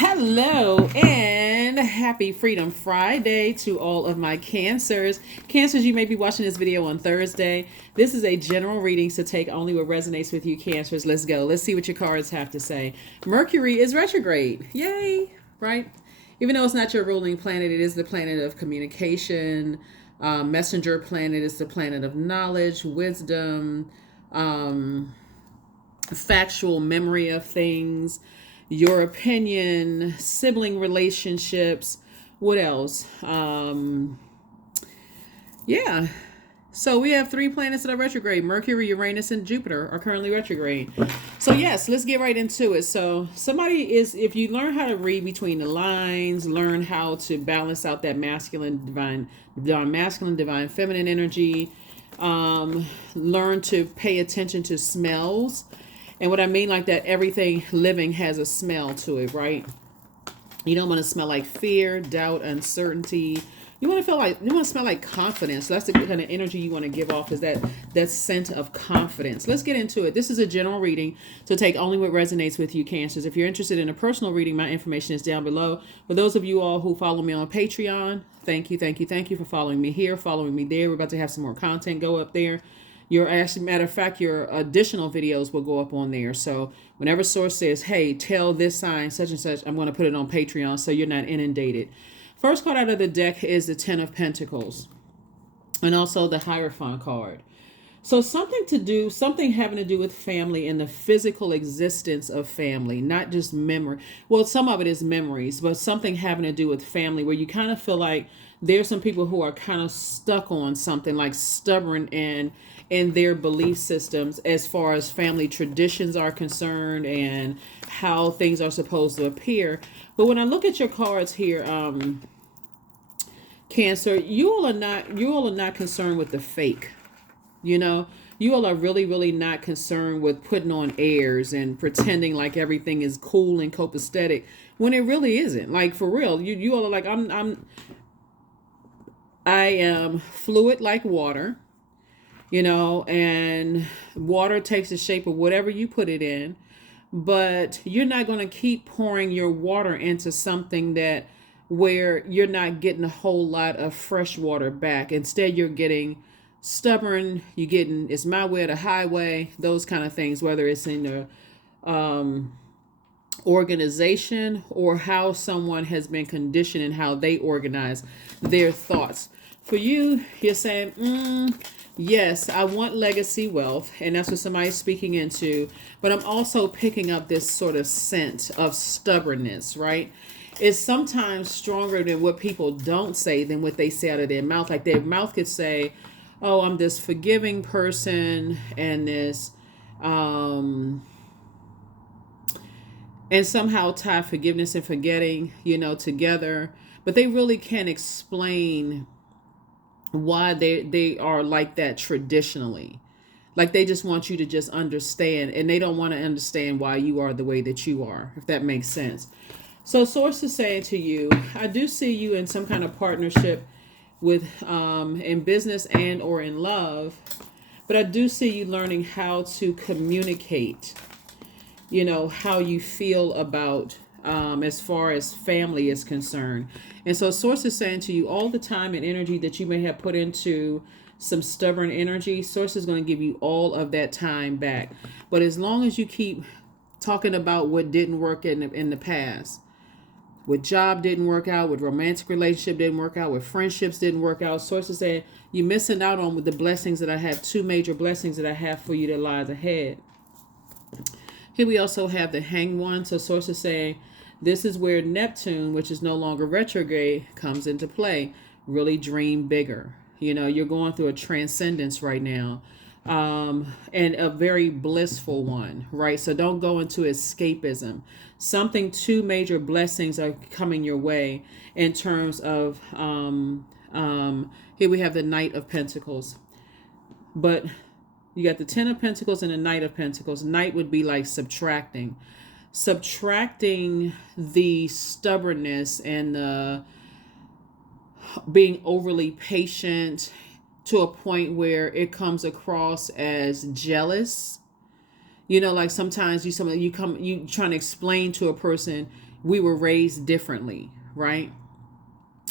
Hello and happy Freedom Friday to all of my Cancers. Cancers, you may be watching this video on Thursday. This is a general reading, so take only what resonates with you, Cancers. Let's go. Let's see what your cards have to say. Mercury is retrograde. Yay, right? Even though it's not your ruling planet, it is the planet of communication. Messenger planet is the planet of knowledge, wisdom, factual memory of things, your opinion, sibling relationships. What else? Yeah. So we have three planets that are retrograde. Mercury, Uranus, and Jupiter are currently retrograde. So yes, let's get right into it. So if you learn how to read between the lines, learn how to balance out that divine masculine, divine feminine energy, learn to pay attention to smells. And what I mean like that, everything living has a smell to it, right? You don't want to smell like fear, doubt, uncertainty. You want to smell like confidence. So that's the kind of energy you want to give off, is that scent of confidence. Let's get into it. This is a general reading, so take only what resonates with you, Cancers. If you're interested in a personal reading, my information is down below. For those of you all who follow me on Patreon, thank you for following me here, following me there. We're about to have some more content go up there. Matter of fact, your additional videos will go up on there. So whenever source says, hey, tell this sign such and such, I'm going to put it on Patreon so you're not inundated. First card out of the deck is the Ten of Pentacles, and also the Hierophant card. So something having to do with family and the physical existence of family, not just memory. Well, some of it is memories, but something having to do with family, where you kind of feel like there's some people who are kind of stuck on something, like stubborn in their belief systems as far as family traditions are concerned and how things are supposed to appear. But when I look at your cards here, Cancer, you all are not concerned with the fake. You all are really, really not concerned with putting on airs and pretending like everything is cool and copacetic when it really isn't. Like, for real, you all are like, I am fluid like water, and water takes the shape of whatever you put it in. But you're not going to keep pouring your water into something where you're not getting a whole lot of fresh water back. Instead, you're getting stubborn. You're getting, it's my way or the highway, those kind of things, whether it's in the organization or how someone has been conditioned and how they organize their thoughts. For you, you're saying, yes, I want legacy wealth, and that's what somebody's speaking into. But I'm also picking up this sort of scent of stubbornness, right? It's sometimes stronger than what people don't say than what they say out of their mouth. Like, their mouth could say, oh, I'm this forgiving person and this, and somehow tie forgiveness and forgetting, together. But they really can't explain why they are like that traditionally. Like, they just want you to just understand, and they don't want to understand why you are the way that you are, if that makes sense. So source is saying to you, I do see you in some kind of partnership with in business and or in love, but I do see you learning how to communicate, how you feel about as far as family is concerned. And so source is saying to you, all the time and energy that you may have put into some stubborn energy, source is going to give you all of that time back. But as long as you keep talking about what didn't work in the past, what job didn't work out, what romantic relationship didn't work out, what friendships didn't work out, source is saying you're missing out on the blessings that I have, two major blessings that I have for you that lies ahead. Here we also have the Hanged One. So source is saying this is where Neptune, which is no longer retrograde, comes into play. Really dream bigger. You're going through a transcendence right now, and a very blissful one, right? So don't go into escapism. Two major blessings are coming your way in terms of, here we have the Knight of Pentacles. But you got the Ten of Pentacles and the Knight of Pentacles. Knight would be like subtracting the stubbornness and the being overly patient to a point where it comes across as jealous. Like sometimes you trying to explain to a person we were raised differently, right?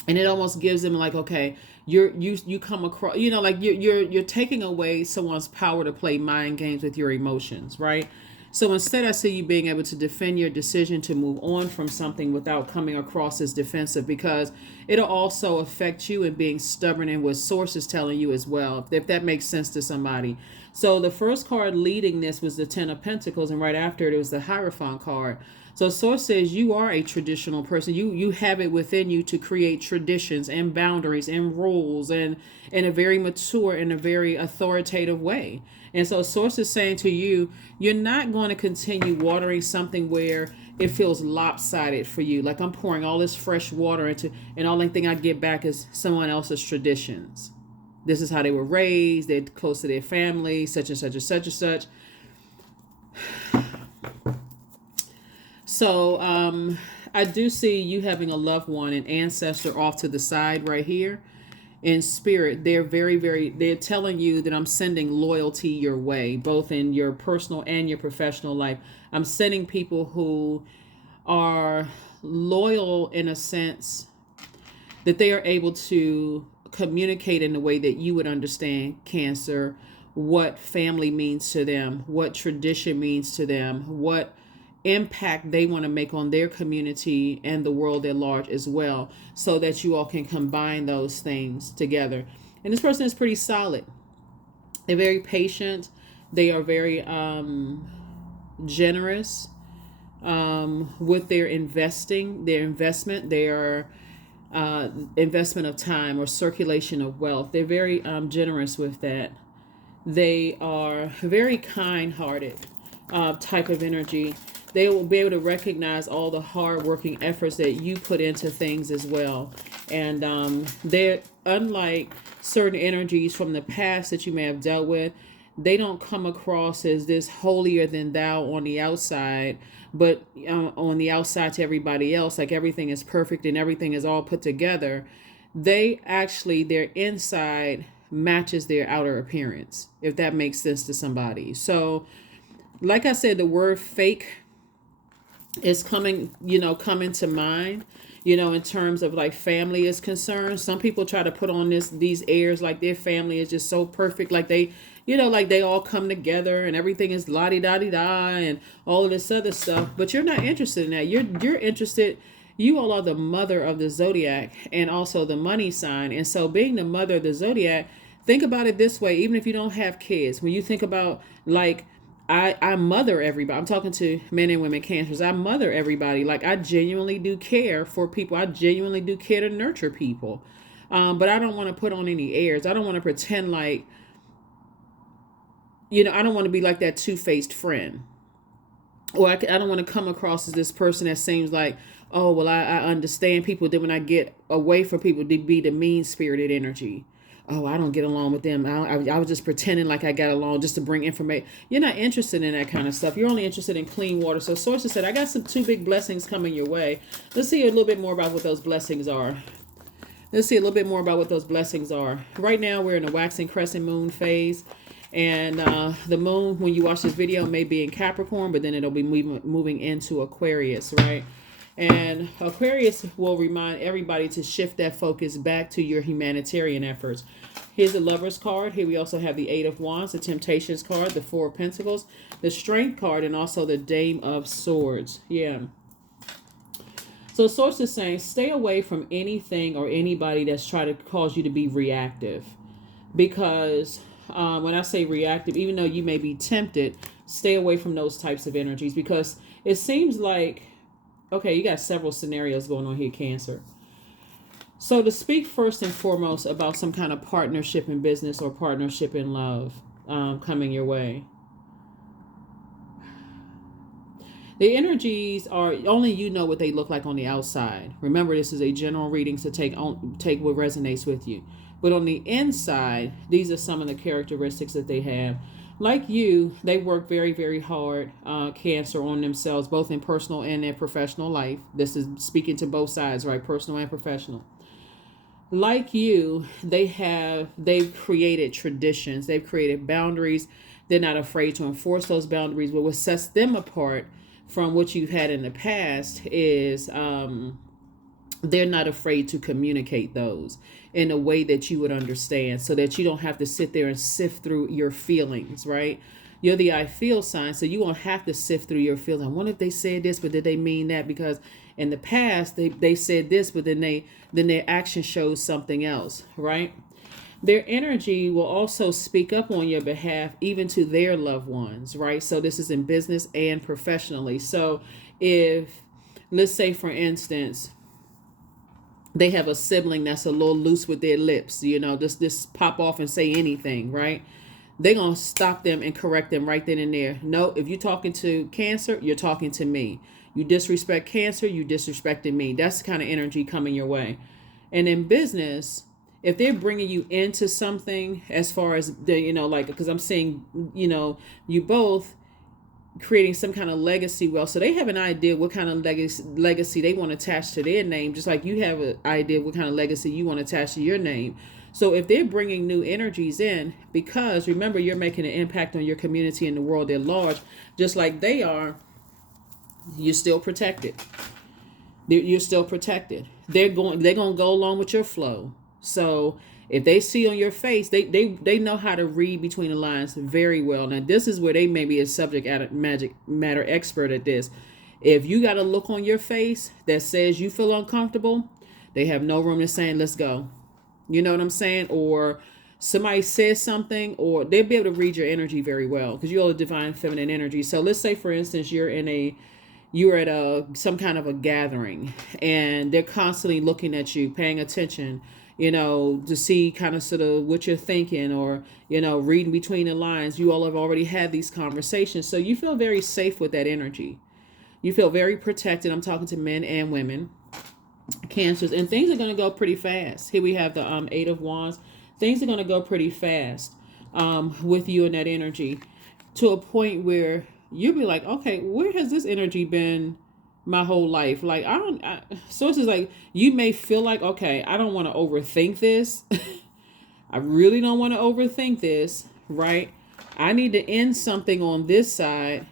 And it almost gives them like, okay, you come across, like you're taking away someone's power to play mind games with your emotions, right? So instead, I see you being able to defend your decision to move on from something without coming across as defensive, because it'll also affect you in being stubborn and what source is telling you as well, if that makes sense to somebody. So the first card leading this was the Ten of Pentacles, and right after it was the Hierophant card. So source says you are a traditional person. You have it within you to create traditions and boundaries and rules, and in a very mature and a very authoritative way. And so source is saying to you, you're not going to continue watering something where it feels lopsided for you. Like I'm pouring all this fresh water into, and all the thing I get back is someone else's traditions. This is how they were raised. They're close to their family, such and such and such and such. So I do see you having a loved one, an ancestor off to the side right here. In spirit, they're they're telling you that I'm sending loyalty your way, both in your personal and your professional life. I'm sending people who are loyal in a sense that they are able to communicate in a way that you would understand, Cancer, what family means to them, what tradition means to them, what impact they want to make on their community and the world at large as well, so that you all can combine those things together. And this person is pretty solid. They're very patient. They are very generous with their investment, their investment of time or circulation of wealth. They're very generous with that. They are very kind-hearted type of energy. They will be able to recognize all the hard-working efforts that you put into things as well. And they're, unlike certain energies from the past that you may have dealt with, they don't come across as this holier than thou on the outside, but on the outside to everybody else, like everything is perfect and everything is all put together. They actually, their inside matches their outer appearance, if that makes sense to somebody. So, like I said, the word fake is coming to mind, in terms of like family is concerned. Some people try to put on these airs like their family is just so perfect, like they, like they all come together and everything is la-di-da-di-da and all of this other stuff. But you're not interested in that. You're interested. You all are the mother of the Zodiac and also the money sign. And so being the mother of the Zodiac, think about it this way, even if you don't have kids, when you think about like, I mother everybody. I'm talking to men and women Cancers. I mother everybody. Like I genuinely do care for people. I genuinely do care to nurture people. But I don't want to put on any airs. I don't want to pretend like, I don't want to be like that two-faced friend. Or I don't want to come across as this person that seems like, oh, well, I understand people. Then when I get away from people, to be the mean-spirited energy. Oh, I don't get along with them. I was just pretending like I got along just to bring information. You're not interested in that kind of stuff. You're only interested in clean water. So sources said, I got two big blessings coming your way. Let's see a little bit more about what those blessings are. Right now, we're in a waxing crescent moon phase. And the moon, when you watch this video, may be in Capricorn, but then it'll be moving into Aquarius, right? And Aquarius will remind everybody to shift that focus back to your humanitarian efforts. Here's the Lover's card. Here we also have the Eight of Wands, the Temptations card, the Four of Pentacles, the Strength card, and also the Dame of Swords. Yeah. So the source is saying, stay away from anything or anybody that's trying to cause you to be reactive. Because when I say reactive, even though you may be tempted, stay away from those types of energies, because it seems like, okay, you got several scenarios going on here, Cancer. So to speak first and foremost about some kind of partnership in business or partnership in love coming your way. The energies are, only you know what they look like on the outside. Remember, this is a general reading, so take what resonates with you. But on the inside, these are some of the characteristics that they have. Like you, they work very, very hard, Cancer, on themselves, both in personal and in professional life. This is speaking to both sides, right? Personal and professional. Like you, they've created traditions. They've created boundaries. They're not afraid to enforce those boundaries. But what sets them apart from what you've had in the past is they're not afraid to communicate those in a way that you would understand, so that you don't have to sit there and sift through your feelings, right? You're the I feel sign, so you won't have to sift through your feelings. I wonder if they said this, but did they mean that? Because in the past they said this, but then their action shows something else, right? Their energy will also speak up on your behalf, even to their loved ones, right? So this is in business and professionally. So if, let's say for instance, they have a sibling that's a little loose with their lips, just pop off and say anything, right? They're going to stop them and correct them right then and there. No, if you're talking to Cancer, you're talking to me. You disrespect Cancer, you disrespecting me. That's the kind of energy coming your way. And in business, if they're bringing you into something, as far as because I'm saying, you both creating some kind of legacy wealth. So they have an idea what kind of legacy they want to attach to their name, just like you have an idea what kind of legacy you want to attach to your name. So if they're bringing new energies in, because remember, you're making an impact on your community and the world at large, just like they are, you're still protected. You're still protected. They're going to go along with your flow. So if they see on your face, they know how to read between the lines very well. Now, this is where they may be a subject matter expert at this. If you got a look on your face that says you feel uncomfortable, they have no room to saying, let's go. You know what I'm saying? Or somebody says something, or they'll be able to read your energy very well, because you're a divine feminine energy. So let's say, for instance, you're at some kind of a gathering, and they're constantly looking at you, paying attention, to see kind of sort of what you're thinking, or, reading between the lines. You all have already had these conversations. So you feel very safe with that energy. You feel very protected. I'm talking to men and women, Cancers, and things are going to go pretty fast. Here we have the 8 of Wands. Things are going to go pretty fast with you and that energy, to a point where you'll be like, okay, where has this energy been my whole life? Like, sources like, you may feel like, okay, I don't want to overthink this. I really don't want to overthink this, right? I need to end something on this side,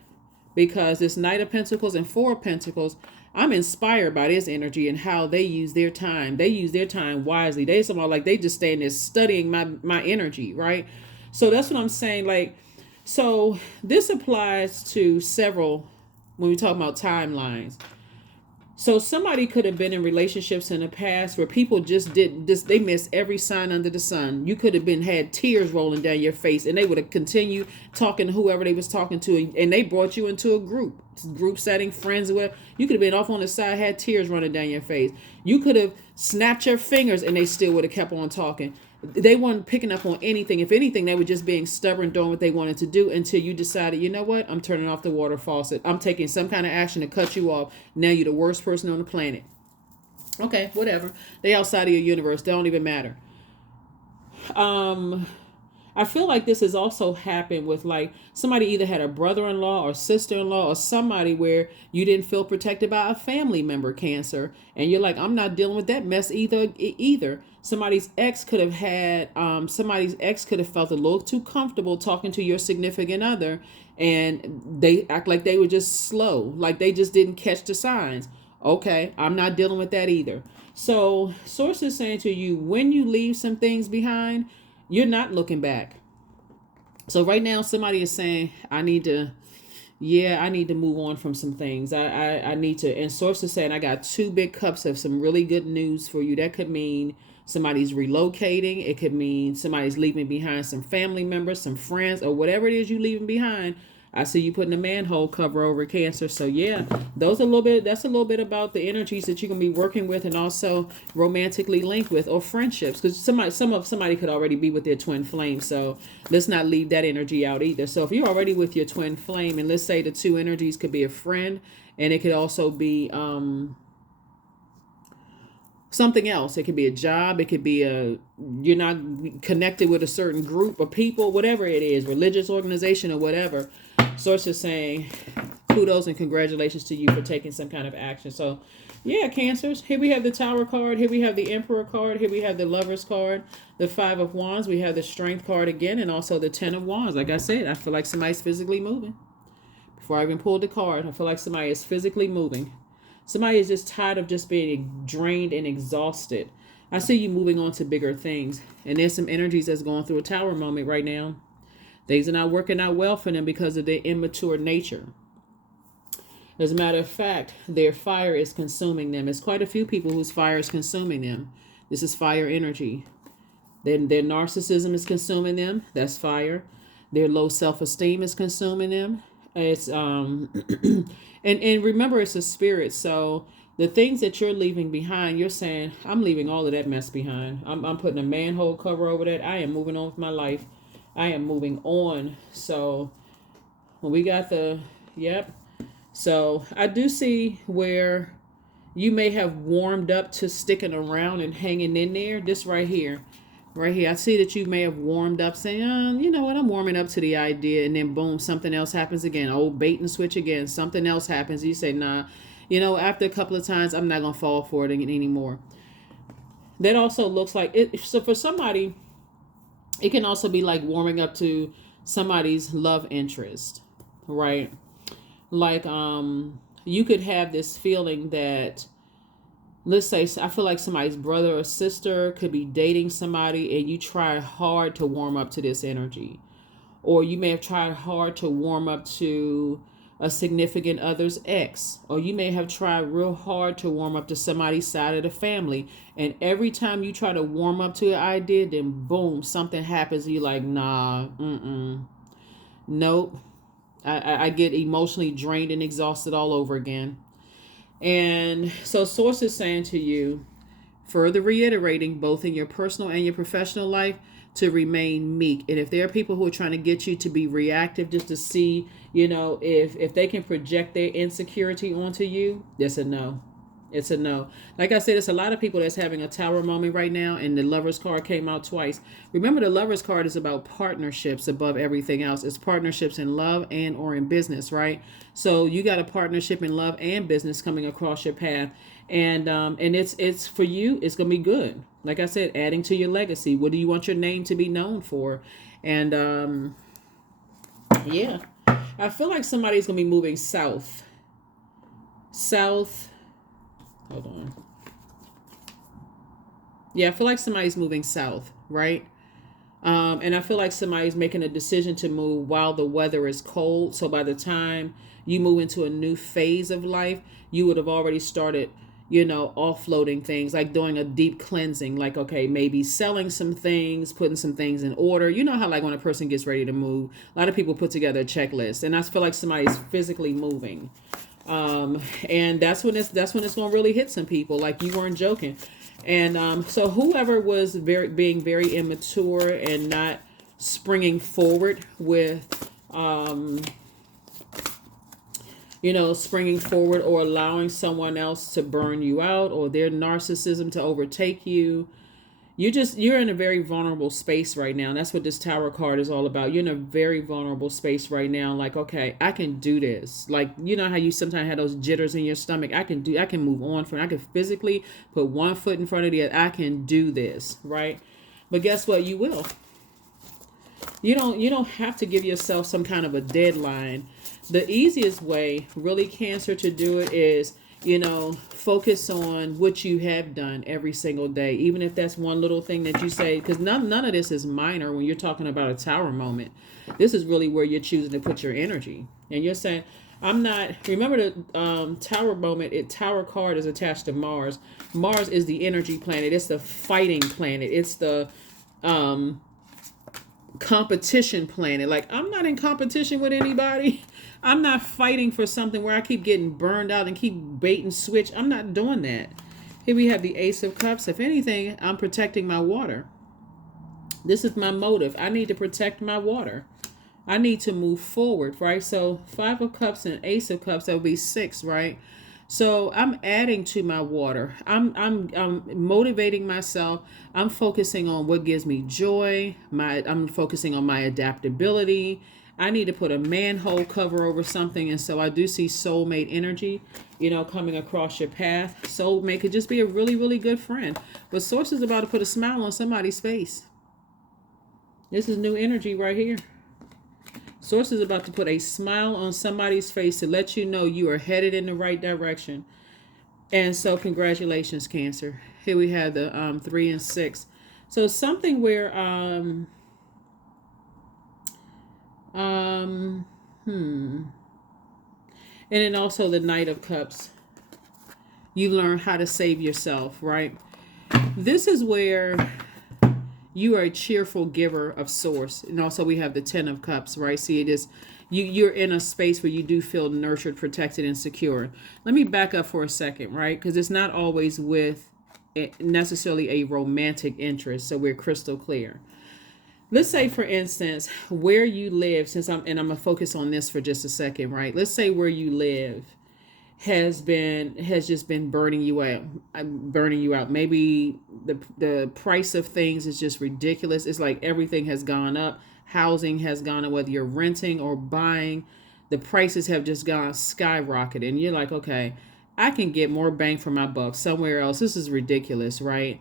because this Knight of Pentacles and 4 of Pentacles, I'm inspired by this energy and how they use their time. They use their time wisely. They somehow like they just stand there studying my energy, right? So that's what I'm saying. Like, so this applies to several, when we talk about timelines. So somebody could have been in relationships in the past where people they missed every sign under the sun. You could have had tears rolling down your face, and they would have continued talking to whoever they was talking to, and they brought you into a group setting, friends, or whatever. You could have been off on the side, had tears running down your face. You could have snapped your fingers, and they still would have kept on talking. They weren't picking up on anything. If anything, they were just being stubborn, doing what they wanted to do, until you decided, you know what? I'm turning off the water faucet. I'm taking some kind of action to cut you off. Now you're the worst person on the planet. Okay, whatever. They outside of your universe. They don't even matter. I feel like this has also happened with, like, somebody either had a brother-in-law or sister-in-law or somebody where you didn't feel protected by a family member, Cancer, and you're like, I'm not dealing with that mess either. Somebody's ex could have felt a little too comfortable talking to your significant other, and they act like they were just slow, like they just didn't catch the signs. Okay, I'm not dealing with that either. So Source is saying to you, when you leave some things behind, you're not looking back. So right now, somebody is saying, I need to move on from some things. I need to, and Source is saying, I got 2 big cups of some really good news for you. That could mean somebody's relocating. It could mean somebody's leaving behind some family members, some friends, or whatever it is you leaving behind. I see you putting a manhole cover over, Cancer. So yeah, that's a little bit about the energies that you're going to be working with, and also romantically linked with, or friendships, because somebody could already be with their twin flame. So let's not leave that energy out either. So if you're already with your twin flame, and let's say the 2 energies could be a friend, and it could also be something else. It could be a job. It could be you're not connected with a certain group of people, whatever it is, religious organization or whatever. Source is saying, kudos and congratulations to you for taking some kind of action. So yeah, Cancers, here we have the Tower card. Here we have the Emperor card. Here we have the Lovers card, the 5 of Wands. We have the Strength card again, and also the 10 of Wands. Like I said, I feel like somebody's physically moving. before I even pulled the card, I feel like somebody is physically moving. Somebody is just tired of just being drained and exhausted. I see you moving on to bigger things. And there's some energies that's going through a tower moment right now. Things are not working out well for them because of their immature nature. As a matter of fact, their fire is consuming them. There's quite a few people whose fire is consuming them. This is fire energy. Then their narcissism is consuming them. That's fire. Their low self-esteem is consuming them. It's and remember, it's a spirit. So the things that you're leaving behind, you're saying, I'm leaving all of that mess behind. I'm putting a manhole cover over that. I am moving on with my life. I am moving on. So when we got the, yep. So I do see where you may have warmed up to sticking around and hanging in there. This right here. Right here, I see that you may have warmed up saying, you know what, I'm warming up to the idea. And then boom, something else happens again. Old bait and switch again. Something else happens. You say, nah, you know, after a couple of times, I'm not going to fall for it anymore. That also looks like it. So for somebody, it can also be like warming up to somebody's love interest, right? Like, you could have this feeling that, let's say, I feel like somebody's brother or sister could be dating somebody and you try hard to warm up to this energy. Or you may have tried hard to warm up to a significant other's ex. Or you may have tried real hard to warm up to somebody's side of the family. And every time you try to warm up to an idea, then boom, something happens. And you're like, nah, nope. I get emotionally drained and exhausted all over again. And so source is saying to you, further reiterating both in your personal and your professional life, to remain meek. And if there are people who are trying to get you to be reactive just to see, you know, if they can project their insecurity onto you, that's a no. It's a no. Like I said, there's a lot of people that's having a tower moment right now, and the Lover's card came out twice. Remember, the Lover's card is about partnerships above everything else. It's partnerships in love and or in business, right? So you got a partnership in love and business coming across your path, and it's for you. It's gonna be good. Like I said, adding to your legacy. What do you want your name to be known for? And yeah, I feel like somebody's gonna be moving south. Hold on. Yeah, I feel like somebody's moving south, right? And I feel like somebody's making a decision to move while the weather is cold. So by the time you move into a new phase of life, you would have already started, you know, offloading things, like doing a deep cleansing, like, okay, maybe selling some things, putting some things in order. You know how, like, when a person gets ready to move, a lot of people put together a checklist, and I feel like somebody's physically moving. And that's when it's going to really hit some people. Like, you weren't joking. And so whoever was being very immature and not springing forward with, springing forward or allowing someone else to burn you out or their narcissism to overtake you, you're in a very vulnerable space right now. And that's what this Tower card is all about. You're in a very vulnerable space right now. Like, okay, I can do this. Like, you know how you sometimes have those jitters in your stomach. I can move on from it. I can physically put one foot in front of the other. I can do this, right? But guess what? You will. You don't have to give yourself some kind of a deadline. The easiest way, really, Cancer, to do it is, focus on what you have done every single day, even if that's one little thing that you say, because none of this is minor when you're talking about a tower moment. This is really where you're choosing to put your energy. And you're saying, remember the tower moment, tower card is attached to Mars. Mars is the energy planet. It's the fighting planet. It's the competition planet. Like, I'm not in competition with anybody. I'm not fighting for something where I keep getting burned out and keep bait and switch. I'm not doing that. Here we have the Ace of Cups. If anything, I'm protecting my water. This is my motive. I need to protect my water. I need to move forward, right? So 5 of Cups and Ace of Cups, that would be 6, right? So I'm adding to my water. I'm motivating myself. I'm focusing on what gives me joy. I'm focusing on my adaptability. I need to put a manhole cover over something. And so I do see soulmate energy, coming across your path. Soulmate could just be a really, really good friend. But Source is about to put a smile on somebody's face. This is new energy right here. Source is about to put a smile on somebody's face to let you know you are headed in the right direction. And so congratulations, Cancer. Here we have the 3 and 6. So it's something where and then also the Knight of Cups. You learn how to save yourself, right? This is where you are a cheerful giver of source. And also we have the 10 of Cups, right? See, it is you're in a space where you do feel nurtured, protected, and secure. Let me back up for a second, right? Because it's not always with necessarily a romantic interest, so we're crystal clear. Let's say, for instance, where you live, I'm gonna focus on this for just a second, right? Let's say where you live has just been burning you out. Maybe the price of things is just ridiculous. It's like everything has gone up. Housing has gone up, whether you're renting or buying. The prices have just gone skyrocketed, and you're like, okay, I can get more bang for my buck somewhere else. This is ridiculous, right?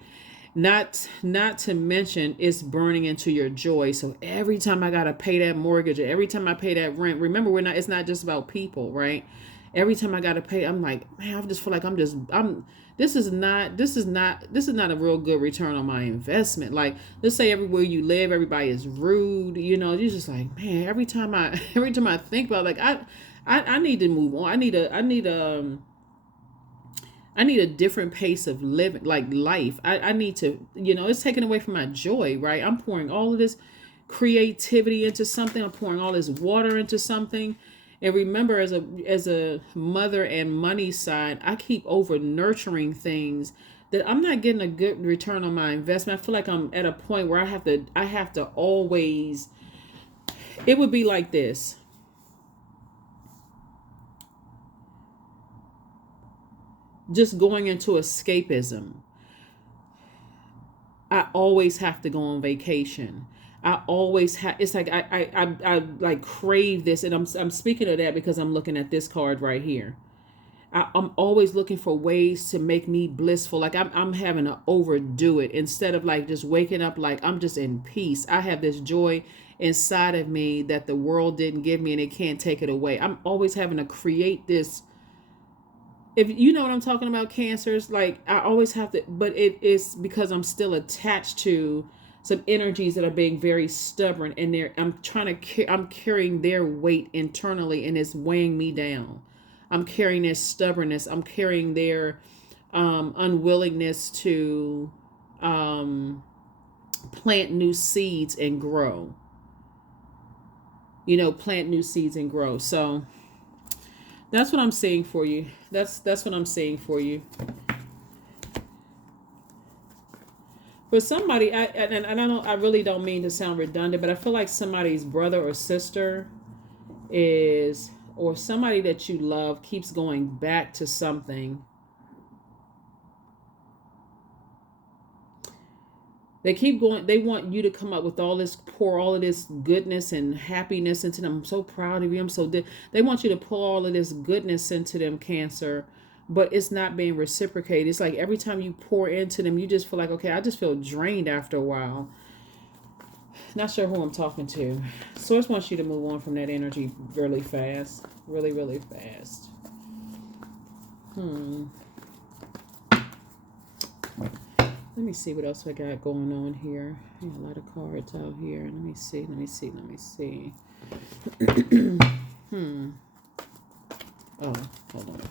Not to mention it's burning into your joy. So every time I gotta pay that mortgage, or every time I pay that rent, remember it's not just about people, right? Every time I gotta pay, I'm like, man, I just feel like this is not a real good return on my investment. Like, let's say everywhere you live, everybody is rude, you're just like, man, every time I think about it, like I need to move on. I need a different pace of living, like life. I need to, it's taken away from my joy, right? I'm pouring all of this creativity into something. I'm pouring all this water into something. And remember, as a mother and money side, I keep over nurturing things that I'm not getting a good return on my investment. I feel like I'm at a point where I have to always, it would be like this. Just going into escapism. I always have to go on vacation. I always have. It's like I like crave this, and I'm speaking of that because I'm looking at this card right here. I'm always looking for ways to make me blissful. Like I'm having to overdo it instead of like just waking up like I'm just in peace. I have this joy inside of me that the world didn't give me, and it can't take it away. I'm always having to create this. If you know what I'm talking about, Cancers, like I always have to, but it is because I'm still attached to some energies that are being very stubborn, and I'm carrying their weight internally, and it's weighing me down. I'm carrying their stubbornness. I'm carrying their unwillingness to plant new seeds and grow. Plant new seeds and grow. So that's what I'm saying for you. That's what I'm saying for you. For somebody, I really don't mean to sound redundant, but I feel like somebody's brother or sister or somebody that you love keeps going back to something. They keep going. They want you to come up with pour all of this goodness and happiness into them. I'm so proud of you. They want you to pour all of this goodness into them, Cancer, but it's not being reciprocated. It's like every time you pour into them, you just feel like, okay, I just feel drained after a while. Not sure who I'm talking to. Source wants you to move on from that energy really fast. Really, really fast. Let me see what else I got going on here. I have a lot of cards out here. Let me see. Oh, hold on.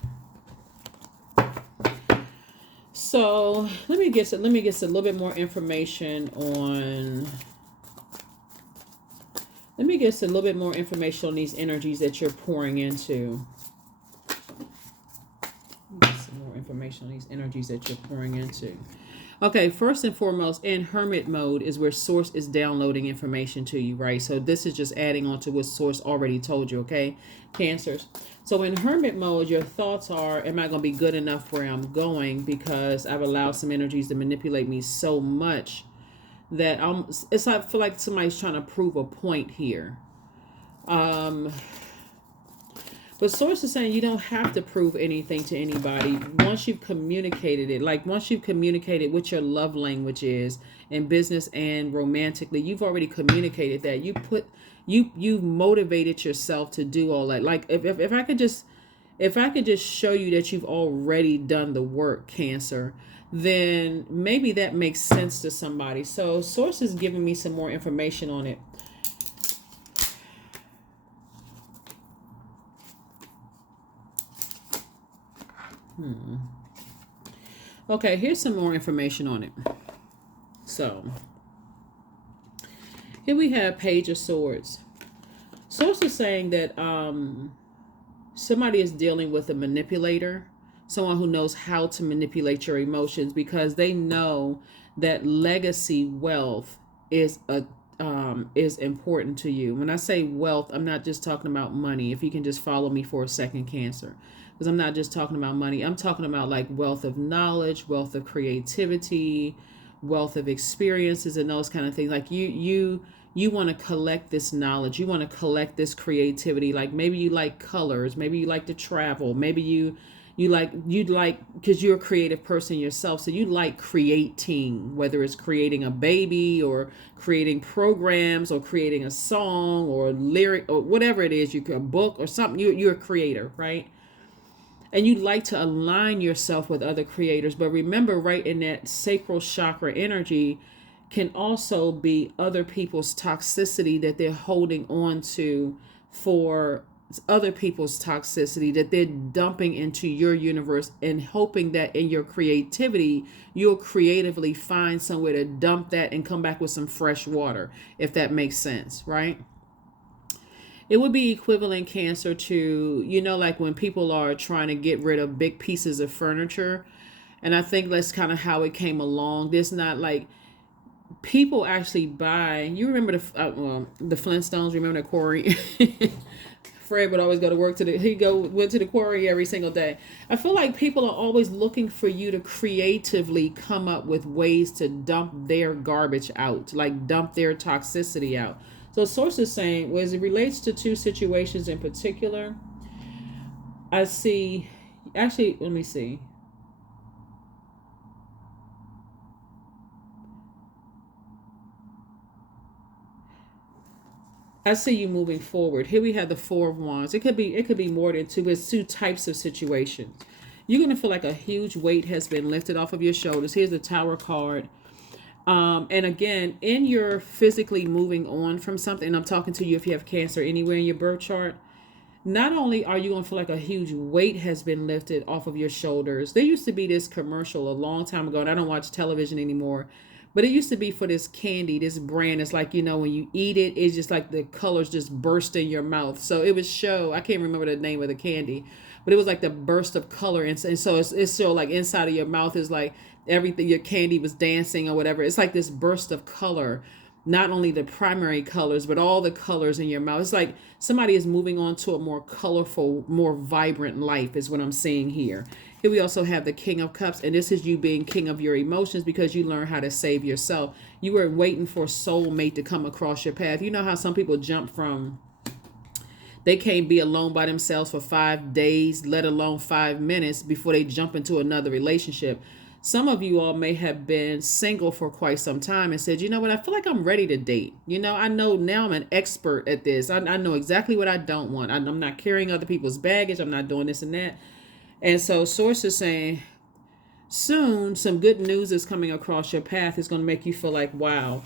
So let me get a little bit more information on. Let me get a little bit more information on these energies that you're pouring into. Get some more information on these energies that you're pouring into. Okay, first and foremost, in hermit mode is where Source is downloading information to you, right? So this is just adding on to what Source already told you, okay? Cancers. So in hermit mode, your thoughts are, am I going to be good enough where I'm going? Because I've allowed some energies to manipulate me so much that I feel like somebody's trying to prove a point here. But But source is saying you don't have to prove anything to anybody once you've communicated it. Like once you've communicated what your love language is in business and romantically, you've already communicated that. You motivated yourself to do all that. Like if I could just show you that you've already done the work, Cancer, then maybe that makes sense to somebody. So source is giving me some more information on it. Okay, here's some more information on it. So here we have Page of Swords. Source is saying that somebody is dealing with a manipulator, someone who knows how to manipulate your emotions, because they know that legacy wealth is important to you. When I say wealth, I'm not just talking about money. If you can just follow me for a second, Cancer, because I'm not just talking about money. I'm talking about like wealth of knowledge, wealth of creativity, wealth of experiences, and those kind of things. Like you want to collect this knowledge. You want to collect this creativity. Like maybe you like colors. Maybe you like to travel. Maybe you'd like, because you're a creative person yourself. So you like creating, whether it's creating a baby or creating programs or creating a song or lyric or whatever it is, a book or something. You're a creator, right? And you'd like to align yourself with other creators. But remember, right in that sacral chakra energy can also be other people's toxicity that they're holding on to, for other people's toxicity that they're dumping into your universe, and hoping that in your creativity, you'll creatively find somewhere to dump that and come back with some fresh water, if that makes sense, right? It would be equivalent, Cancer, to, like when people are trying to get rid of big pieces of furniture. And I think that's kind of how it came along. There's not like people actually buy. You remember the Flintstones? Remember the quarry? Fred would always go to work went to the quarry every single day. I feel like people are always looking for you to creatively come up with ways to dump their garbage out, like dump their toxicity out. So source is saying, well, as it relates to two situations in particular, I see, actually, let me see. I see you moving forward. Here we have the Four of Wands. It could be more than two, but it's two types of situations. You're going to feel like a huge weight has been lifted off of your shoulders. Here's the Tower card. And again, in your physically moving on from something, and I'm talking to you if you have Cancer anywhere in your birth chart, not only are you going to feel like a huge weight has been lifted off of your shoulders. There used to be this commercial a long time ago, and I don't watch television anymore, but it used to be for this candy, this brand. It's like, when you eat it, it's just like the colors just burst in your mouth. So it would show, I can't remember the name of the candy, but it was like the burst of color. And so it's still like inside of your mouth is like everything, your candy was dancing or whatever. It's like this burst of color, not only the primary colors, but all the colors in your mouth. It's like somebody is moving on to a more colorful, more vibrant life is what I'm seeing here. Here we also have the King of Cups, and this is you being king of your emotions because you learn how to save yourself. You were waiting for a soulmate to come across your path. You know how some people jump from, they can't be alone by themselves for 5 days, let alone 5 minutes before they jump into another relationship. Some of you all may have been single for quite some time and said, you know what, I feel like I'm ready to date. I know now I'm an expert at this. I know exactly what I don't want. I'm not carrying other people's baggage. I'm not doing this and that. And so source is saying soon some good news is coming across your path. It's going to make you feel like, wow,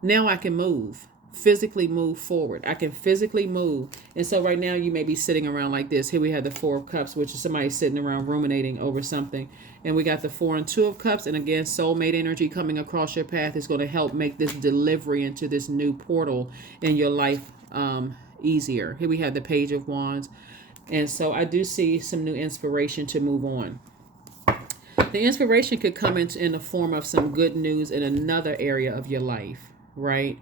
now I can move. Physically move forward. I can physically move. And so right now you may be sitting around like this. Here we have the Four of Cups, which is somebody sitting around ruminating over something. And we got the Four and Two of Cups. And again, soulmate energy coming across your path is going to help make this delivery into this new portal in your life easier. Here we have the Page of Wands. And so I do see some new inspiration to move on. The inspiration could come in the form of some good news in another area of your life, right?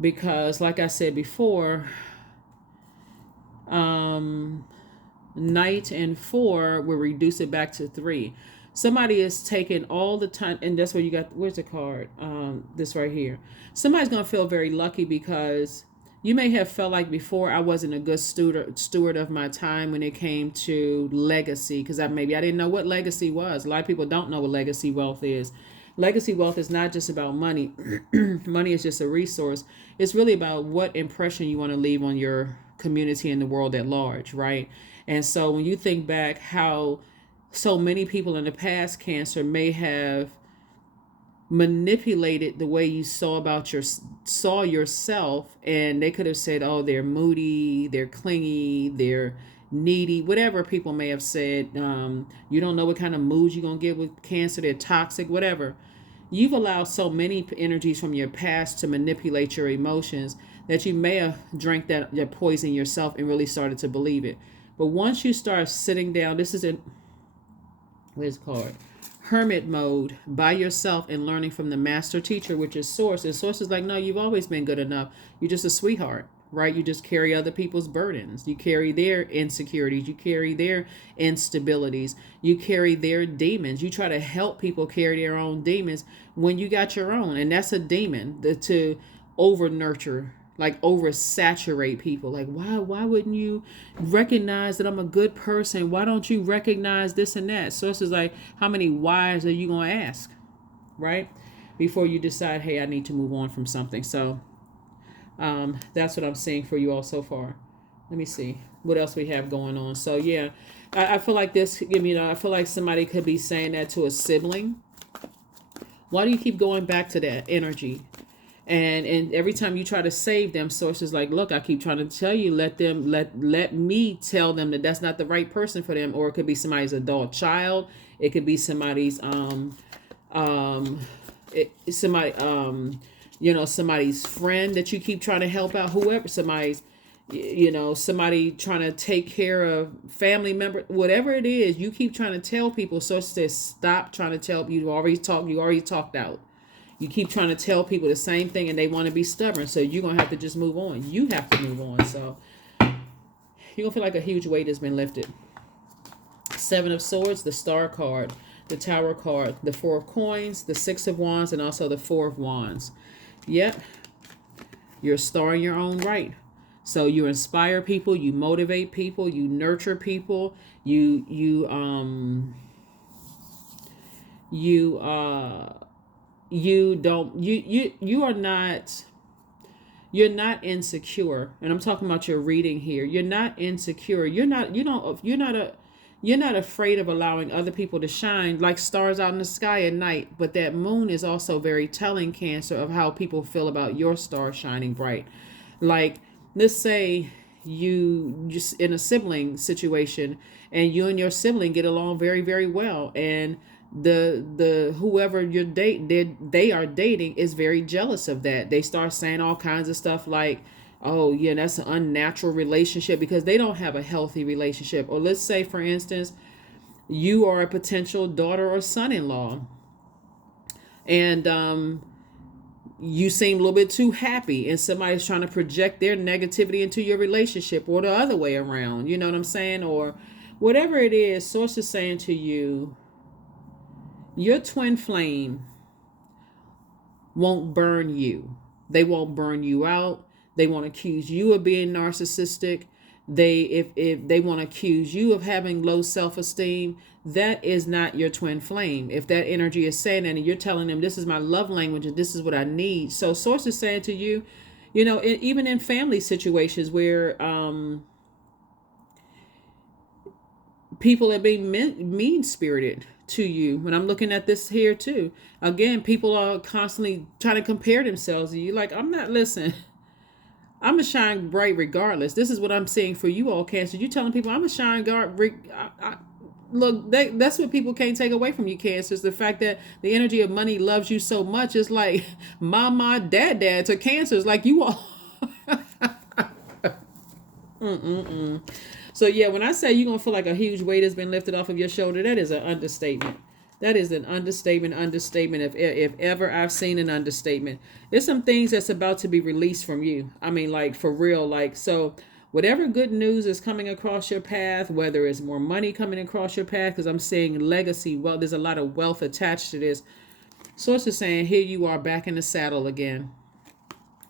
Because like I said before, Knight and 4 will reduce it back to 3. Somebody is taking all the time, and that's where you got, where's the card? This right here. Somebody's going to feel very lucky because You may have felt like before I wasn't a good steward of my time when it came to legacy, because maybe I didn't know what legacy was. A lot of people don't know what legacy wealth is. Legacy wealth is not just about money. Money is just a resource. It's really about what impression you want to leave on your community and the world at large, right? And so when you think back how so many people in the past, Cancer, may have manipulated the way you saw yourself, and they could have said, oh, they're moody, they're clingy, they're needy, whatever people may have said. You don't know what kind of mood you're going to get with Cancer, they're toxic, whatever. You've allowed so many energies from your past to manipulate your emotions that you may have drank that poison yourself and really started to believe it. But once you start sitting down, this is in where's the card, hermit mode, by yourself, and learning from the master teacher, which is Source. And Source is like, no, you've always been good enough. You're just a sweetheart, right? You just carry other people's burdens. You carry their insecurities. You carry their instabilities. You carry their demons. You try to help people carry their own demons when you got your own. And that's a demon, to over nurture, like oversaturate people. Like, why wouldn't you recognize that I'm a good person? Why don't you recognize this and that? So it's just like, how many whys are you going to ask, right? Before you decide, hey, I need to move on from something. So that's what I'm seeing for you all so far. Let me see what else we have going on. So yeah, I feel like this, I feel like somebody could be saying that to a sibling. Why do you keep going back to that energy? And every time you try to save them, Source is like, look, I keep trying to tell you, let me tell them that that's not the right person for them. Or it could be somebody's adult child. It could be somebody's somebody's friend that you keep trying to help out, whoever, somebody's, somebody trying to take care of family member, whatever it is, you keep trying to tell people. So it says, stop trying to tell. You already talked out. You keep trying to tell people the same thing and they want to be stubborn. So you're going to have to just move on. You have to move on. So you're going to feel like a huge weight has been lifted. Seven of Swords, the Star card, the Tower card, the Four of Coins, the Six of Wands, and also the Four of Wands. Yep. You're a star in your own right. So you inspire people, you motivate people, you nurture people, you are not, you're not insecure. And I'm talking about your reading here. You're not insecure. You're not afraid of allowing other people to shine like stars out in the sky at night. But that moon is also very telling, Cancer, of how people feel about your star shining bright. Like, let's say you just in a sibling situation and you and your sibling get along very, very well, and the whoever you're they are dating is very jealous of that. They start saying all kinds of stuff like, oh yeah, that's an unnatural relationship, because they don't have a healthy relationship. Or let's say, for instance, you are a potential daughter or son-in-law, and you seem a little bit too happy, and somebody's trying to project their negativity into your relationship, or the other way around, you know what I'm saying? Or whatever it is, Source is saying to you, your twin flame won't burn you. They won't burn you out. They won't accuse you of being narcissistic. If they want to accuse you of having low self-esteem, that is not your twin flame. If that energy is saying that and you're telling them, this is my love language and this is what I need. So Source is saying to you, even in family situations where people are being mean-spirited to you. When I'm looking at this here too, again, people are constantly trying to compare themselves to you. Like, I'm gonna shine bright regardless. This is what I'm saying for you all, Cancer. You telling people I'm gonna shine look, that's what people can't take away from you, Cancer. Is the fact that the energy of money loves you so much. It's like mama, dad to Cancer. It's like you all. So yeah, when I say you're going to feel like a huge weight has been lifted off of your shoulder, that is an understatement. That is an understatement, if ever I've seen an understatement. There's some things that's about to be released from you. I mean, like, for real. Like, so whatever good news is coming across your path, whether it's more money coming across your path, because I'm saying legacy, well, there's a lot of wealth attached to this. Source is saying, here you are back in the saddle again.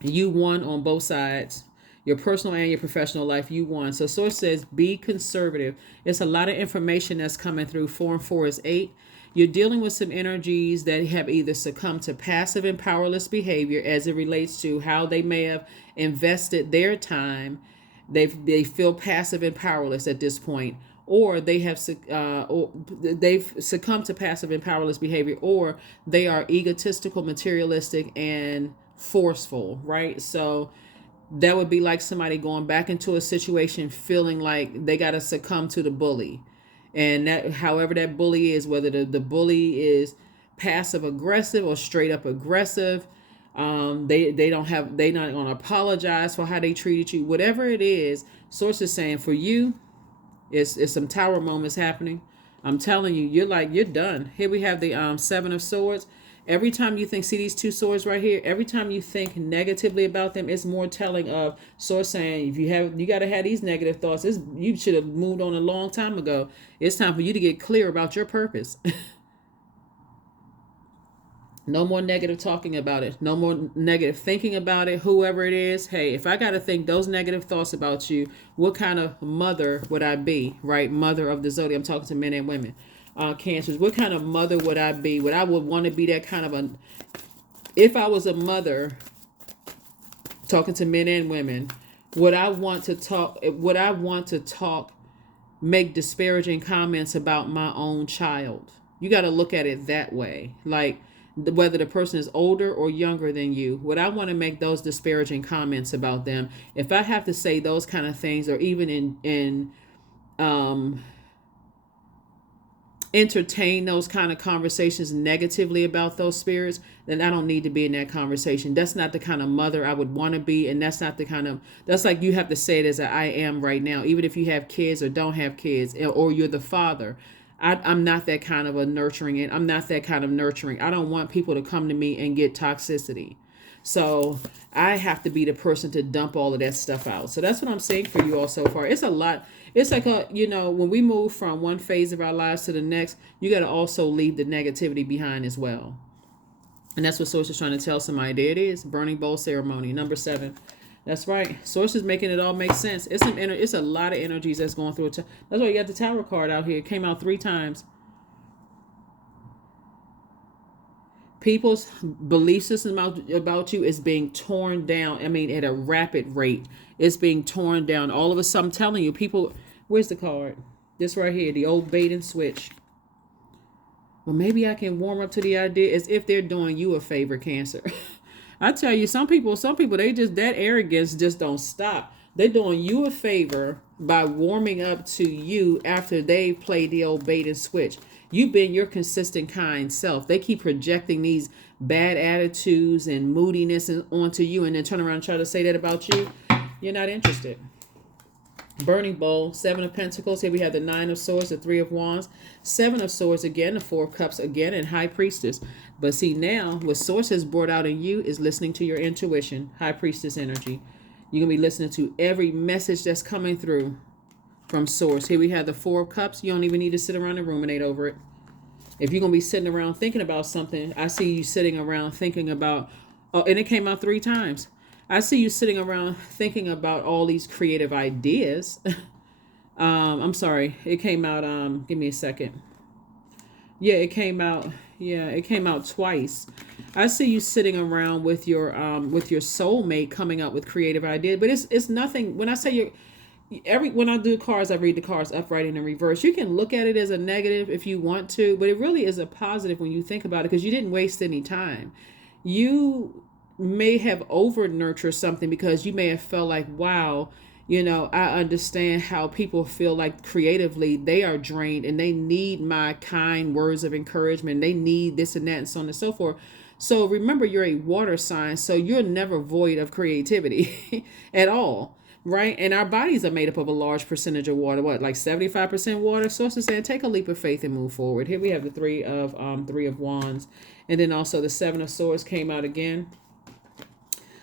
You won on both sides. your personal and your professional life. You won. So Source says be conservative. It's a lot of information that's coming through. 4 and 4 is 8. You're dealing with some energies that have either succumbed to passive and powerless behavior as it relates to how they may have invested their time. They feel passive and powerless at this point, or they've succumbed to passive and powerless behavior, or they are egotistical, materialistic, and forceful. Right. So that would be like somebody going back into a situation feeling like they got to succumb to the bully. And that, however that bully is, whether the bully is passive aggressive or straight up aggressive, they don't have, they not going to apologize for how they treated you. Whatever it is, Source is saying for you, it's some tower moments happening. I'm telling you, you're done. Here we have the 7 of Swords. Every time you think, see these 2 swords right here, every time you think negatively about them, it's more telling of Source saying, if you got to have these negative thoughts, you should have moved on a long time ago. It's time for you to get clear about your purpose. No more negative talking about it. No more negative thinking about it. Whoever it is, hey, if I got to think those negative thoughts about you, what kind of mother would I be, right? Mother of the Zodiac. I'm talking to men and women. Cancers. What kind of mother would I be? Would I want to be that kind of a... If I was a mother, talking to men and women, would I want to talk, make disparaging comments about my own child? You got to look at it that way. Like, whether the person is older or younger than you, would I want to make those disparaging comments about them? If I have to say those kind of things, or even entertain those kind of conversations negatively about those spirits, then I don't need to be in that conversation. That's not the kind of mother I would want to be. And that's not the kind of, that's like, you have to say it as I am right now, even if you have kids or don't have kids, or you're the father. I'm not that kind of a nurturing, and I'm not that kind of nurturing. I don't want people to come to me and get toxicity. So I have to be the person to dump all of that stuff out. So that's what I'm saying for you all so far. It's a lot. It's like when we move from one phase of our lives to the next, you got to also leave the negativity behind as well. And that's what Source is trying to tell somebody. There it is. Burning bowl ceremony. Number 7. That's right. Source is making it all make sense. It's a lot of energies that's going through it. That's why you got the Tower card out here. It came out 3 times. People's belief system about you is being torn down. I mean, at a rapid rate. It's being torn down. All of a sudden, I'm telling you, people... Where's the card? This right here. The old bait and switch. Well, maybe I can warm up to the idea as if they're doing you a favor, Cancer. I tell you, some people, they just, that arrogance just don't stop. They're doing you a favor by warming up to you after they played the old bait and switch. You've been your consistent, kind self. They keep projecting these bad attitudes and moodiness onto you, and then turn around and try to say that about you. You're not interested. Burning bowl, 7 of Pentacles. Here we have the 9 of Swords, the 3 of Wands, 7 of Swords again, the 4 of Cups again, and High Priestess. But see, now what Source has brought out in you is listening to your intuition, High Priestess energy. You're going to be listening to every message that's coming through from Source. Here we have the 4 of Cups. You don't even need to sit around and ruminate over it. If you're going to be sitting around thinking about something, I see you sitting around thinking about, and it came out 3 times. I see you sitting around thinking about all these creative ideas. I'm sorry. It came out, give me a second. Yeah, it came out. Yeah, it came out twice. I see you sitting around with your soulmate coming up with creative ideas, but it's nothing. When I say when I do cards, I read the cards upright and in reverse. You can look at it as a negative if you want to, but it really is a positive when you think about it, because you didn't waste any time. You may have over nurtured something because you may have felt like, wow, I understand how people feel like creatively they are drained and they need my kind words of encouragement. They need this and that and so on and so forth. So remember, you're a water sign, so you're never void of creativity at all, right? And our bodies are made up of a large percentage of water, like 75% water. So it's saying take a leap of faith and move forward. Here we have the 3 of Wands, and then also the 7 of Swords came out again.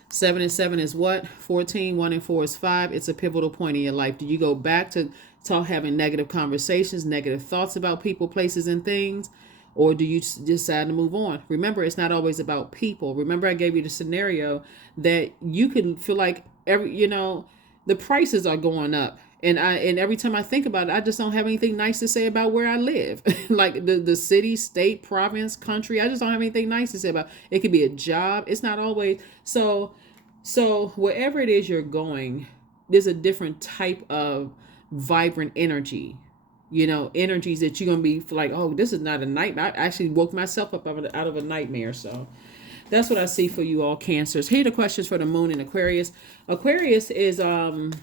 7 and 7 is what? 14. 1 and 4 is 5. It's a pivotal point in your life. Do you go back to having negative conversations, negative thoughts about people, places, and things? Or do you decide to move on? Remember, it's not always about people. Remember, I gave you the scenario that you could feel like the prices are going up. And every time I think about it, I just don't have anything nice to say about where I live. Like the city, state, province, country. I just don't have anything nice to say about. It could be a job. It's not always so wherever it is you're going, there's a different type of vibrant energy. Energies that you're gonna be like, oh, this is not a nightmare. I actually woke myself up out of a nightmare. So that's what I see for you all, Cancers. Here are the questions for the moon in Aquarius. Aquarius is the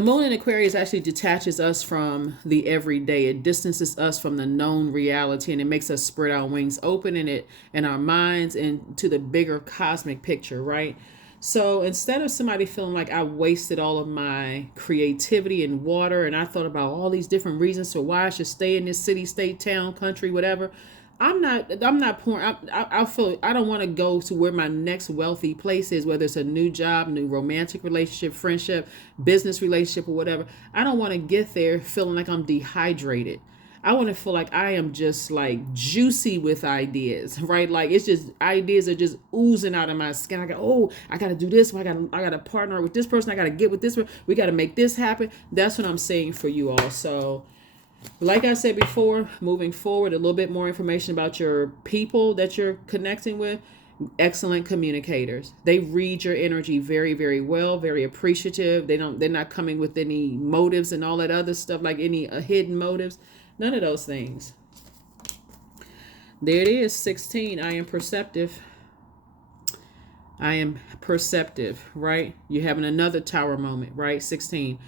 moon in Aquarius actually detaches us from the everyday. It distances us from the known reality, and it makes us spread our wings open in it and our minds into the bigger cosmic picture, right? So instead of somebody feeling like I wasted all of my creativity and water, and I thought about all these different reasons for why I should stay in this city, state, town, country, whatever. I'm not pouring. I feel I don't want to go to where my next wealthy place is, whether it's a new job, new romantic relationship, friendship, business relationship, or whatever. I don't want to get there feeling like I'm dehydrated. I want to feel like I am just like juicy with ideas, right? Like it's just ideas are just oozing out of my skin. I got to do this. I got to partner with this person. I got to get with this. We got to make this happen. That's what I'm saying for you all. So, like I said before, moving forward, a little bit more information about your people that you're connecting with. Excellent communicators. They read your energy very, very well, very appreciative. They're not coming with any motives and all that other stuff, like any hidden motives. None of those things. There it is, 16. I am perceptive. I am perceptive, right? You're having another tower moment, right? 16.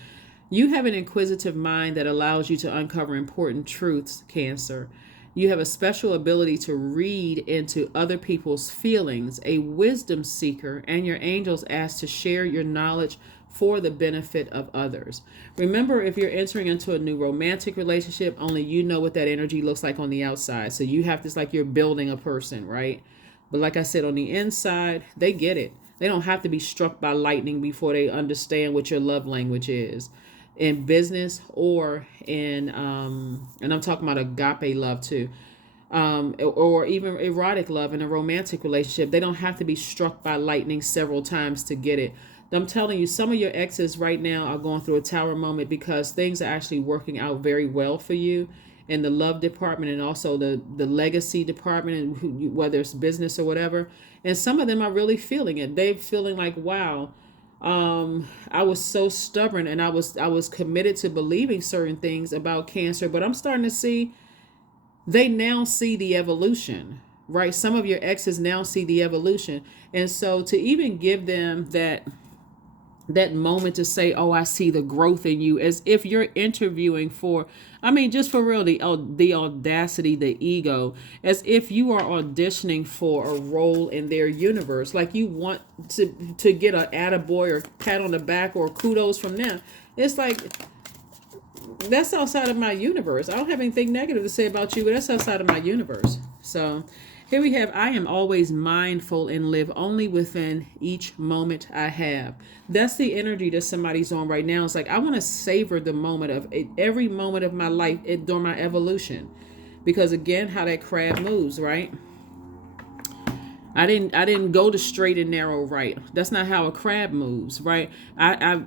You have an inquisitive mind that allows you to uncover important truths, Cancer. You have a special ability to read into other people's feelings, a wisdom seeker, and your angels ask to share your knowledge for the benefit of others. Remember, if you're entering into a new romantic relationship, only you know what that energy looks like on the outside. So you have this like you're building a person, right? But like I said, on the inside, they get it. They don't have to be struck by lightning before they understand what your love language is. In business or in and I'm talking about agape love too, or even erotic love in a romantic relationship. They don't have to be struck by lightning several times to get it. I'm telling you, some of your exes right now are going through a tower moment because things are actually working out very well for you in the love department and also the legacy department, and whether it's business or whatever. And some of them are really feeling it. They're feeling like, wow, I was so stubborn and I was committed to believing certain things about Cancer, but I'm starting to see they now see the evolution, right? Some of your exes now see the evolution. And so to even give them that moment to say, oh, I see the growth in you, as if you're interviewing for, I mean, just for real, the audacity, the ego, as if you are auditioning for a role in their universe, like you want to get a attaboy or pat on the back or kudos from them. It's like, that's outside of my universe. I don't have anything negative to say about you, but that's outside of my universe. So here we have, I am always mindful and live only within each moment I have. That's the energy that somebody's on right now. It's like, I want to savor the moment of every moment of my life during my evolution. Because again, how that crab moves, right? I didn't go the straight and narrow right. That's not how a crab moves, right? I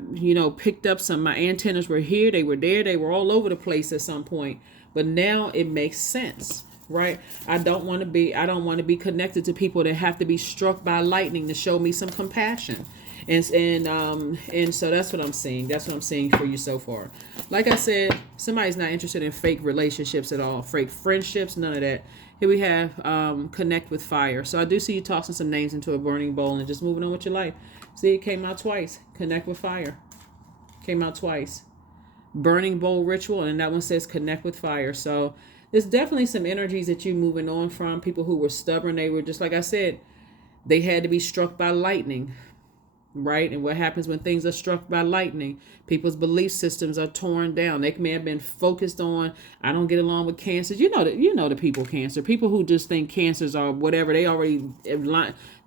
picked up my antennas were here, they were there, they were all over the place at some point. But now it makes sense. Right? I don't want to be connected to people that have to be struck by lightning to show me some compassion. And so that's what I'm seeing. That's what I'm seeing for you so far. Like I said, somebody's not interested in fake relationships at all. Fake friendships, none of that. Here we have connect with fire. So I do see you tossing some names into a burning bowl and just moving on with your life. See, it came out twice. Connect with fire. Came out twice. Burning bowl ritual, and that one says connect with fire. So there's definitely some energies that you're moving on from. People who were stubborn, they were just, like I said, they had to be struck by lightning, right? And what happens when things are struck by lightning? People's belief systems are torn down. They may have been focused on, I don't get along with cancers. You know the people Cancer. People who just think cancers are whatever. They already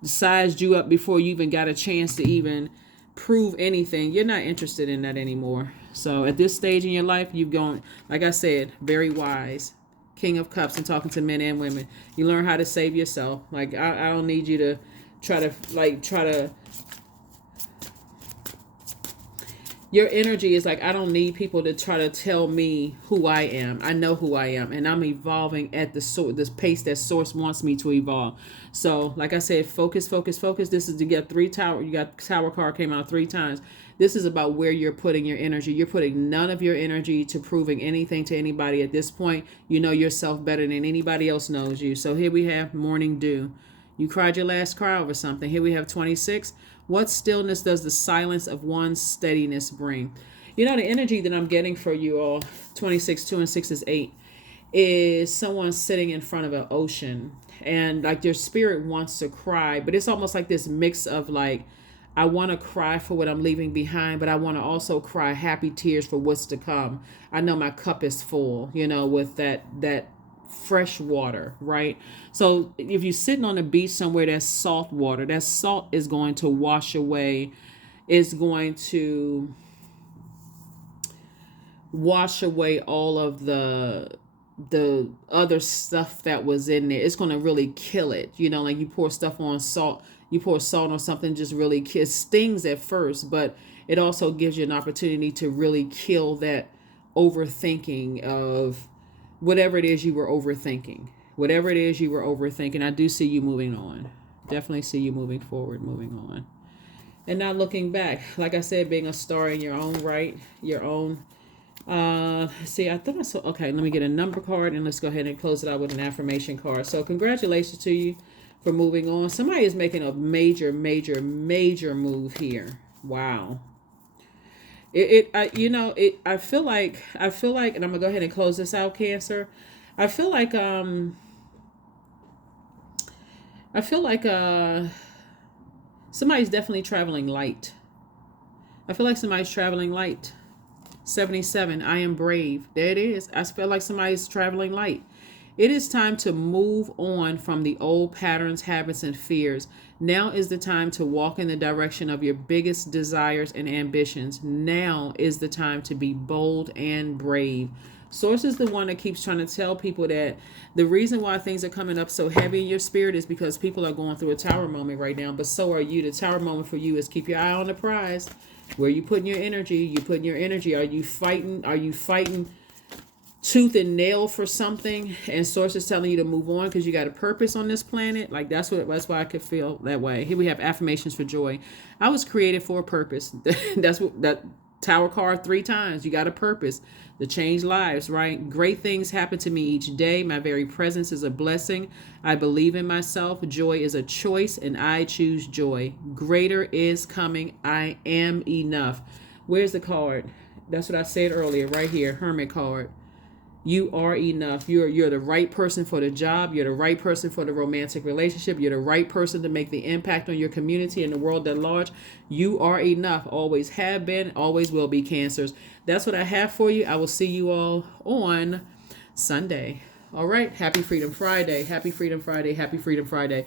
sized you up before you even got a chance to even prove anything. You're not interested in that anymore. So at this stage in your life, you've gone, like I said, very wise. King of Cups and talking to men and women. You learn how to save yourself. Like I don't need you to try to Your energy is like, I don't need people to try to tell me who I am. I know who I am, and I'm evolving at this pace that source wants me to evolve. So like I said, focus, focus, focus. This is, you got tower card came out 3 times. This is about where you're putting your energy. You're putting none of your energy to proving anything to anybody at this point. You know yourself better than anybody else knows you. So here we have morning dew. You cried your last cry over something. Here we have 26. What stillness does the silence of one's steadiness bring? You know, the energy that I'm getting for you all, 26, 2 and 6 is 8, is someone sitting in front of an ocean. And like their spirit wants to cry, but it's almost like this mix of like, I want to cry for what I'm leaving behind, but I want to also cry happy tears for what's to come. I know my cup is full, you know, with that fresh water, right? So if you're sitting on a beach somewhere that's salt water, that salt is going to wash away, is going to wash away all of the other stuff that was in there. It's going to really kill it. You know, like you pour stuff on salt, you pour salt on something, just really it stings at first, but it also gives you an opportunity to really kill that overthinking of whatever it is you were overthinking. Whatever it is you were overthinking, I do see you moving on. Definitely see you moving forward, moving on. And not looking back. Like I said, being a star in your own right, your own. See, I thought I saw, okay, let me get a number card and let's go ahead and close it out with an affirmation card. So congratulations to you for moving on. Somebody is making a major, major, major move here. Wow. I feel like, and I'm gonna go ahead and close this out, Cancer. I feel like, somebody's definitely traveling light. I feel like somebody's traveling light. 77, I am brave. There it is. I feel like somebody's traveling light. It is time to move on from the old patterns, habits, and fears. Now is the time to walk in the direction of your biggest desires and ambitions. Now is the time to be bold and brave. Source is the one that keeps trying to tell people that the reason why things are coming up so heavy in your spirit is because people are going through a tower moment right now, but so are you. The tower moment for you is keep your eye on the prize. Where you putting your energy? You putting your energy. Are you fighting? Are you fighting tooth and nail for something? And source is telling you to move on because you got a purpose on this planet. Like that's why I could feel that way. Here we have affirmations for joy. I was created for a purpose. That's what that tower card 3 times. You got a purpose to change lives, right? Great things happen to me each day. My very presence is a blessing. I believe in myself. Joy is a choice and I choose joy. Greater is coming. I am enough. Where's the card? That's what I said earlier, right here. Hermit card. You are enough. You're the right person for the job. You're the right person for the romantic relationship. You're the right person to make the impact on your community and the world at large. You are enough. Always have been, always will be, Cancers. That's what I have for you. I will see you all on Sunday. All right. Happy Freedom Friday. Happy Freedom Friday. Happy Freedom Friday.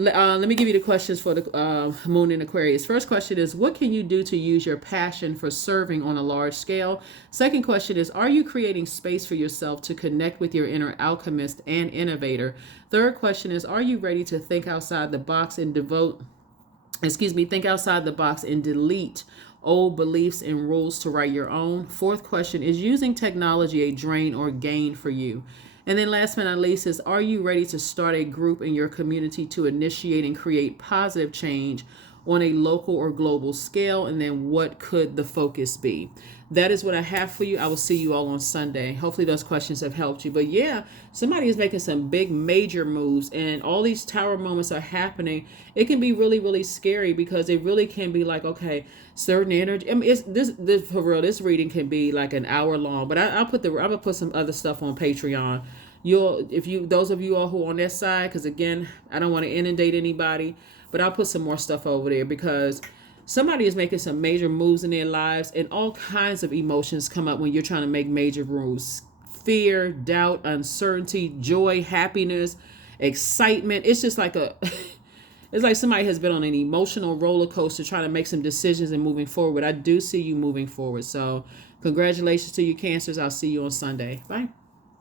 Let me give you the questions for the Moon in Aquarius. First question is, what can you do to use your passion for serving on a large scale? Second question is, are you creating space for yourself to connect with your inner alchemist and innovator? Third question is, are you ready to think outside the box and think outside the box and delete old beliefs and rules to write your own? Fourth question is, using technology a drain or gain for you? And then last but not least is, are you ready to start a group in your community to initiate and create positive change on a local or global scale? And then what could the focus be? That is what I have for you. I will see you all on Sunday. Hopefully those questions have helped you. But yeah, somebody is making some big major moves and all these tower moments are happening. It can be really, really scary because it really can be like, okay, certain energy. I mean, it's this for real. This reading can be like an hour long, but I'm gonna put some other stuff on Patreon. Those of you all who are on that side, because again, I don't want to inundate anybody, but I'll put some more stuff over there because somebody is making some major moves in their lives and all kinds of emotions come up when you're trying to make major moves. Fear, doubt, uncertainty, joy, happiness, excitement. It's just like it's like somebody has been on an emotional roller coaster trying to make some decisions and moving forward. I do see you moving forward. So congratulations to you, Cancers. I'll see you on Sunday. Bye.